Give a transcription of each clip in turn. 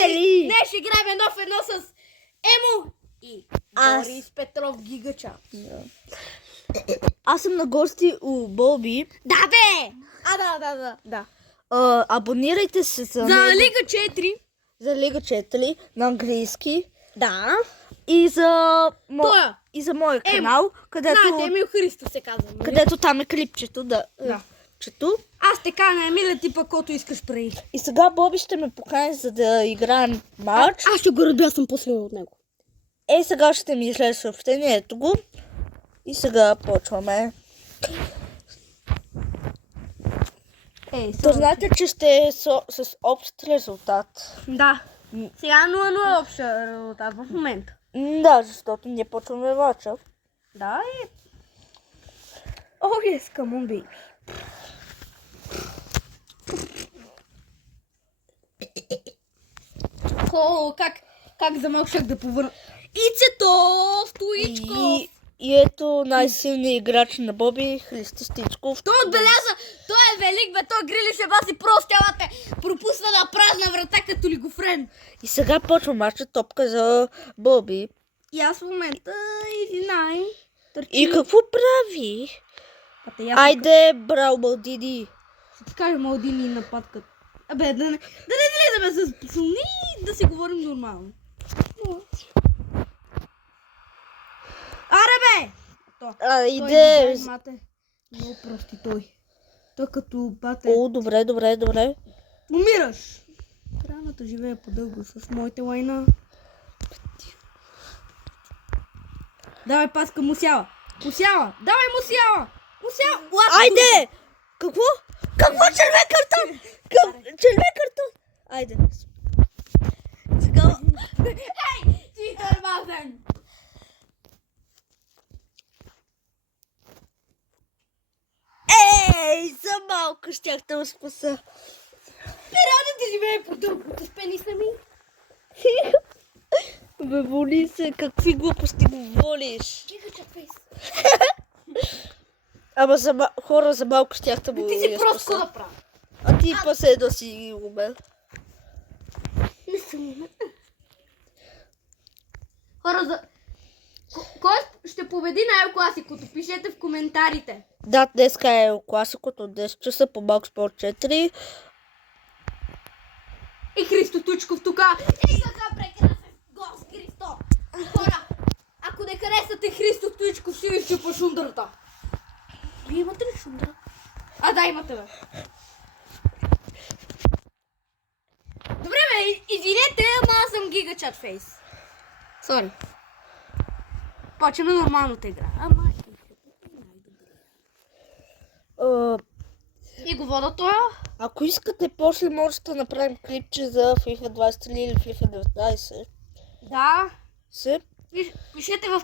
Днес ще играем едно в едно с Емо и Борис Петров Гигачат. Аз съм на гости у Боби. Да, бе! Да. Абонирайте се за За него. Лига 4. За Лига 4 на английски. Да. И за, Тоя. и за моя канал, Знаете, Емил Христо се казва. нали? където там е клипчето. Да. Чето. Аз те каня, Емиле, ти пък който искаш прави. И сега Боби ще ме покани, за да играем матч. Аз ще го разбя, съм по-силен от него. Сега ще ми излезе съобщението го. И сега почваме. То знаете, че ще е с общ резултат. Да. Сега 0-0 общ резултат в момента. Да, защото ние почваме мача. Да, и... Oh yes, come on, baby. Как замълчах да повърна. Ицето, Стоичков! И ето най-силният играч на Боби, Христо Стичков. Той отбеляза, той е велик, бе, той грилише баси, просто тялата пропусна на празна врата като лигофрен. И сега почва матча, топка за Боби. И аз в момента извинай. И какво прави? Айде, браво, Малдини. Ще ти кажа Малдини нападкат. Абе, да не влизаме с псални и да си говорим нормално. Аре, бе! Иде. Много прости той. Той като бате. О, добре. Умираш! Краната живее по-дълго с моите лайна. Давай паска Мусяла! Давай Мусяла! Айде! Какво? Червен картон? Червен картон! Айде. Сега... Ей! Ти търмазен! За малко щях да го спаса. Периодът ти живее по-дълго. С пениса ми. Бе, воли се, какви глупости говориш. Гигачат фейс. Ама хора за малко щях да го Ти си просто да правя. А ти пасе да си убел. Не съм. Хора, кой ще победи на Ел Класикото? Пишете в коментарите. Да, днеска е класикото от 10 часа по Box Sport 4. И Христо Тучков тук. И така прекрасен гол с Христо. Хора, ако не харесате Христо Тучков, си ви щупа шундрата. Вие имате ли шундра? Да, имате, бе. Добре, бе, извинете, ама аз съм гигачат фейс. Сори. Почваме нормалната игра. Ама и го вода тоя. Ако искате, после може да направим клипче за FIFA 23 или FIFA 19. Да. Пишете в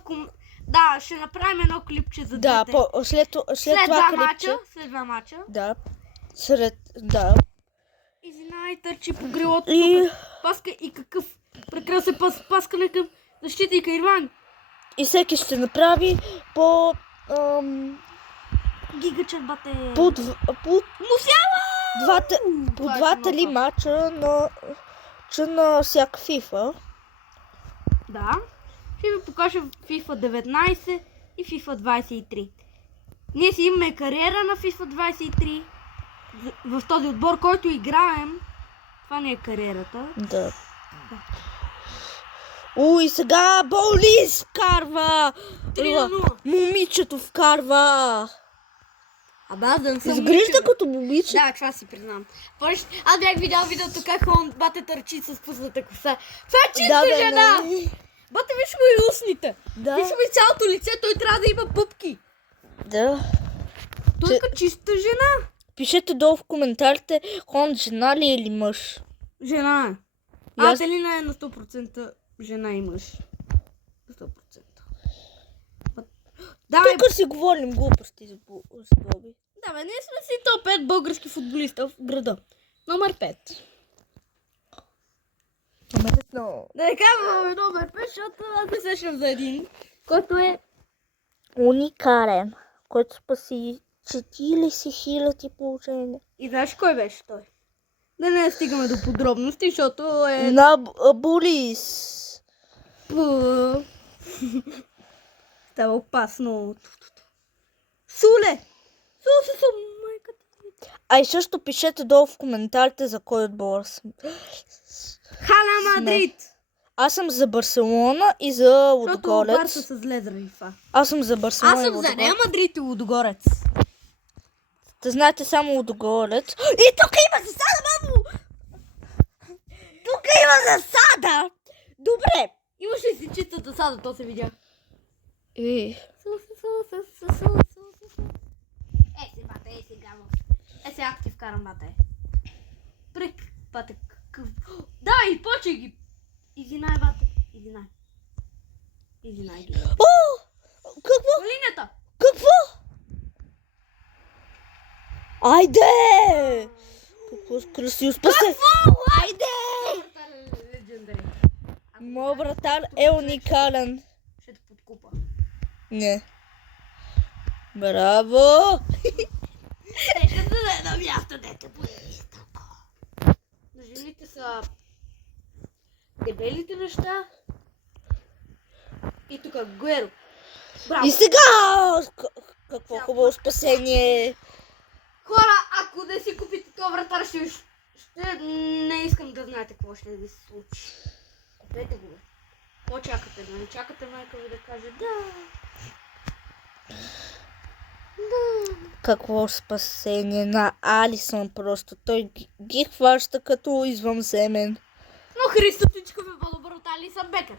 Да, ще направим едно клипче за да, двете. след това клипче. След два мача. Да. Да. Извинай, търчи по грилото И... тук. Паска и какъв прекрасен паскане към защитника Ирван. И всеки ще направи по... Гигачът бате. Мусяла! По двата ли мача на всяка FIFA. Да. Ще ви покажа FIFA 19 и FIFA 23. Ние си имаме кариера на FIFA 23. В този отбор, който играем. Това не е кариерата. Да. И сега Болис вкарва! 3-0. Момичето вкарва! Аз да не съм изглежда като момиче. Да, това си признам. Аз бях видял видеото как он бате търчи с пусната коса. Това е чиста жена! Бате, виж му и устните. Да. Виж му и цялото лице, той трябва да има пъпки. Да. Той е чиста жена. Пишете долу в коментарите, хон жена ли или мъж? Жена е. Ателина е на 100% жена и мъж. На 100%. Тук си говорим глупости с Боби. Да, бе, ние сме си топ 5 български футболиста в града. Номер 5. Номер 1. Да не казваме номер 5, защото аз не сещам за един, който е уникален, който спаси 40 000 положения. И знаеш кой беше той? Да не стигаме до подробности, защото е... На Борис. Става опасно. Суле! Су, майка ти. А и също пишете долу в коментарите за кой отбор съм. Хала Мадрид! Аз съм за Барселона и за Защото Лудогорец. Барса са зле заради това. Аз съм за Барселона Аз и съм за Лудогорец. Реал Мадрид и Лудогорец. Те знаете само Лудогорец. И тук има засада, мамо! Тук има засада! Добре. Имаш ли си чиста досада, то се видя. И... Си, бате, сега. Сега ти вкарам, бате. Прек, бате. Давай, почай ги. Извинай, бате. Извинай ги. О! Какво? По линията. Какво? Айде! Какво красиво спасе! Айде! Моят вратар е уникален. Ще те подкупа. Не. Браво! Те ще даде на място, дете бои. На жените са дебелите неща. И тук Гуеро. Браво. И сега! Какво хубаво спасение! Хора, ако не си купите този вратар, ще не искам да знаете какво ще ви се случи. Купете го. Какво чакате? Да не чакате майка ви да каже да. Какво спасение на Алисън просто. Той ги хваща като извънземен. Но Христо Тичков е по-добър от Алисън Бекър.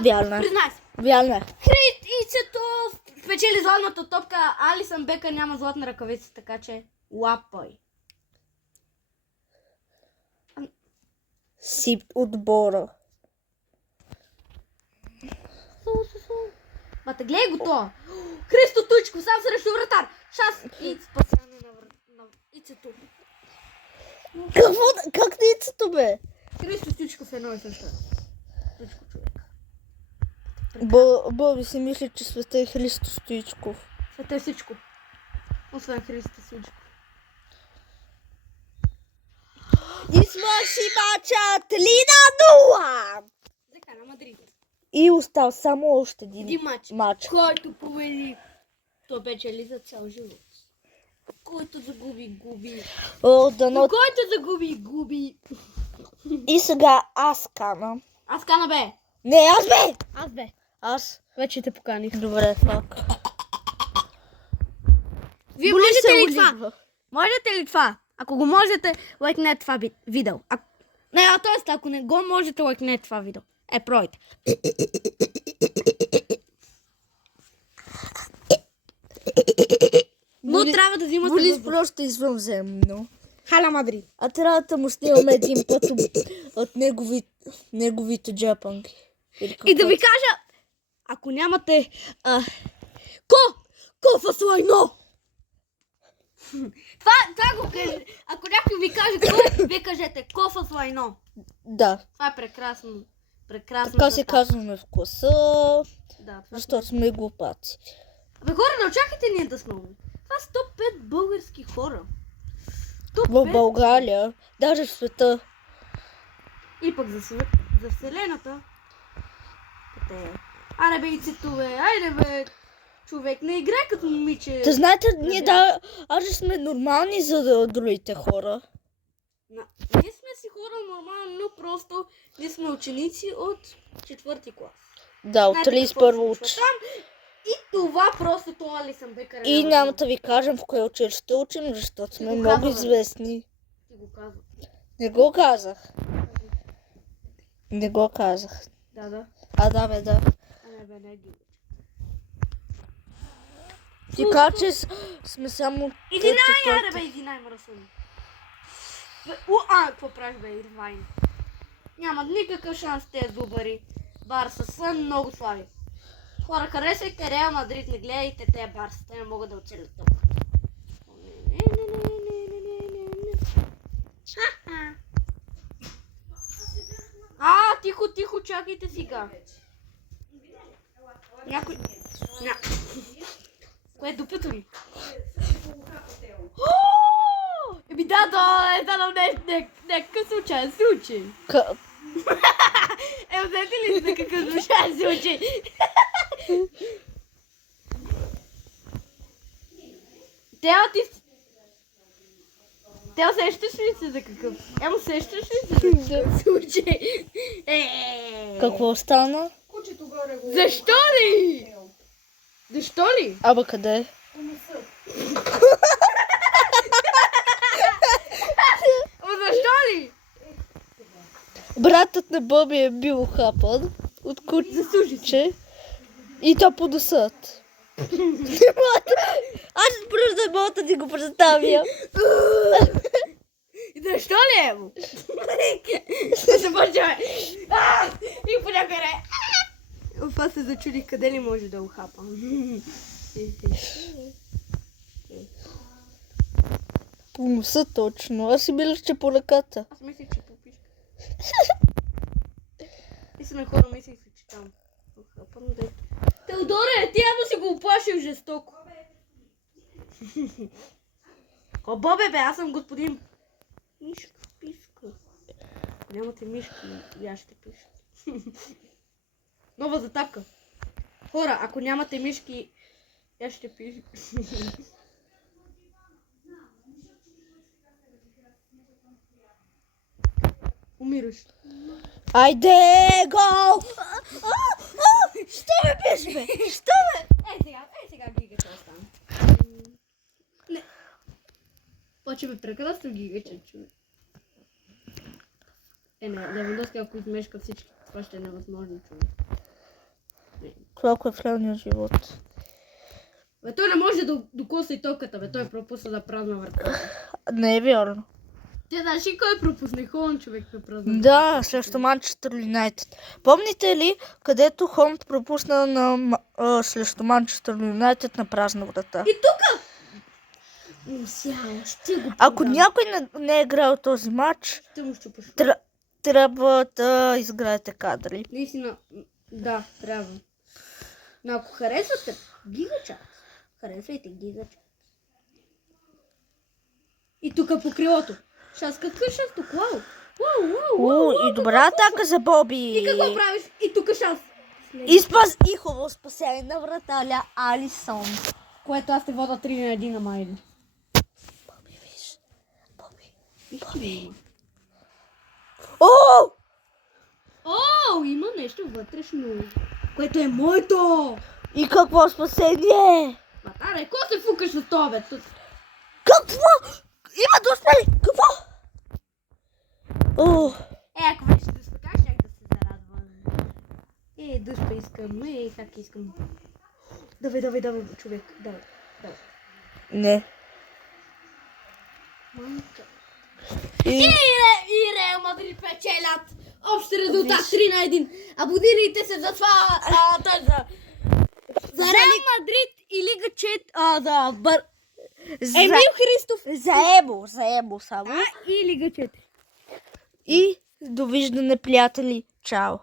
Вярно е. Признай се. Вярно е. Христицето спечели златната топка, Алисън Бекър няма златна ръкавица, така че лапай. Си отбора. Бате, гледай го то. Христо Тучков сам срещу вратар. Шанс и спасяване на ицето. Какво? Как децето бе? Христо Тучков е едно и също. Тучко човек. Боби си мисли, че света е Христо Стоичков. Света е всичко. Освен Христо Тучков. И свърши мачът 3-0! Така на Мадрид. И остал само още Един един матч. матч. Който победи, той печели за цял живот. Който загуби, губи. О, дано... Който загуби, губи. И сега аз канам. Аз кана бе. Не, аз бе! Аз бе. Аз. Вече те поканих. Добре, фак. Вие Боли можете се ли това? Олива. Можете ли това? Ако го можете, лайкнете това видео. Не, т.е. ако не го можете, лайкнете това видео. Пройте. Но трябва да взимате Боли въздух. просто извънземно. Халя Мадрид. А трябва да му снимаме един път от неговите джапанки. И да ви кажа, ако нямате... Кофа слайно! Това го кажете. Ако някой ви каже ко, вие кажете кофа слайно. Да. Това е прекрасно. Прекрасно. Така се казваме в класа, Да, това защото сме глупаци. Бе, хора, не очакайте ние да сме умни. Това са топ 5 български хора. Топ В 5. България, даже в света. И пък за вселената. Аре бе, и цветове, айде бе, човек, не играй като момиче. Та знаете, ние аз сме нормални за другите хора. Ние сме си хора нормални, но просто ние сме ученици от 4-ти клас. Да, от Знаете какво 31 се случва уч. там? И това просто това Алисън Бекър. И няма да ви кажем в кое училище учим, защото сме го много казваме. известни. Ти го казвам. Не го казах. Не го казах. Да. Да, бе, да. Не бе, не ги. Така че сме само... Извинай, аре бе, извинай, Марасуни. Какво правиш бе, Ирвайн? Няма никакъв шанс тези зубари. Барса са много слаби. Хора, харесайте Реал Мадрид, не гледайте тези Барса, те не могат да оцелят тук. Тихо, чакайте сега. Някой... Кое е дупето ми? Да, то е станал някакъв случайен случай. Знаете ли за какъв случайен случай? Те усещаш ли се за какъв? Усещаш ли се за какъв случай? Какво стана? Защо ли? Защо ли? Абе къде? Защо ли? Братът на Боби е бил хапан от куче и то по досът. Аз просто не мога да ти го представя. Защо ли е му? Започваме. И понякъде. Аз се зачудих къде ли може да ухапам. По носа точно. Аз си мислех, че по ръката. Аз мислих, че по пишка. И се на хора мислих, че там. Ухапам да. Теодоре, ти явно си го оплашил жестоко. О, Бобе, бе, аз съм господин Мишка Писка. Нямате мишки, и аз ще пиша. Нова затака. Хора, ако нямате мишки, аз ще пиша. Умираш. Айде, гол! Що ме биш, бе? Що ме? Сега гигача остана. Не. Поче ме прекрасно гигача, човек. Левандовски, ако измешка всички, това ще е невъзможно, човек. Колко е в реалния живот? Бе, той не може да докоса и топката, бе, той пропусна да празна врата. Не е вярно. Те знаеш ли кой пропусне? Холанд човек на празна врата. Да, срещу Манчестър Юнайтед. Помните ли, където Холанд пропусна срещу Манчестър Юнайтед на празна врата? И тука! Но сега, ще го Ако продам. някой не е играл този матч, Ще му щупаш. трябва да изграете кадри. Наистина, да, трябва. Но ако харесвате гигачат, харесвайте гигачат. И тук по крилото. Какъв шанс тук? Вау! И добра атака за Боби. И какво правиш? И тук шанс. И хубаво спасение на вратаря Алисон. Което аз те вода 3-1 на Майли. Боби, виж. Боби. Има нещо вътрешно. Което е моето. И какво спасение? Матаре, какво се фукаш с това, бе? Какво? Има да успели. Какво? Ако вече да спа, как щях да се зарадвам? Дуспа искам, как искам. Давай, човек, давай. Не. Майка. И Реал Мадрид печелят. Общ резултат 3-1. Абонирайте се за това. За Реал Мадрид и Лига 4. Емил Христов. За Ебо само. И Лига 4. И довиждане, приятели. Чао.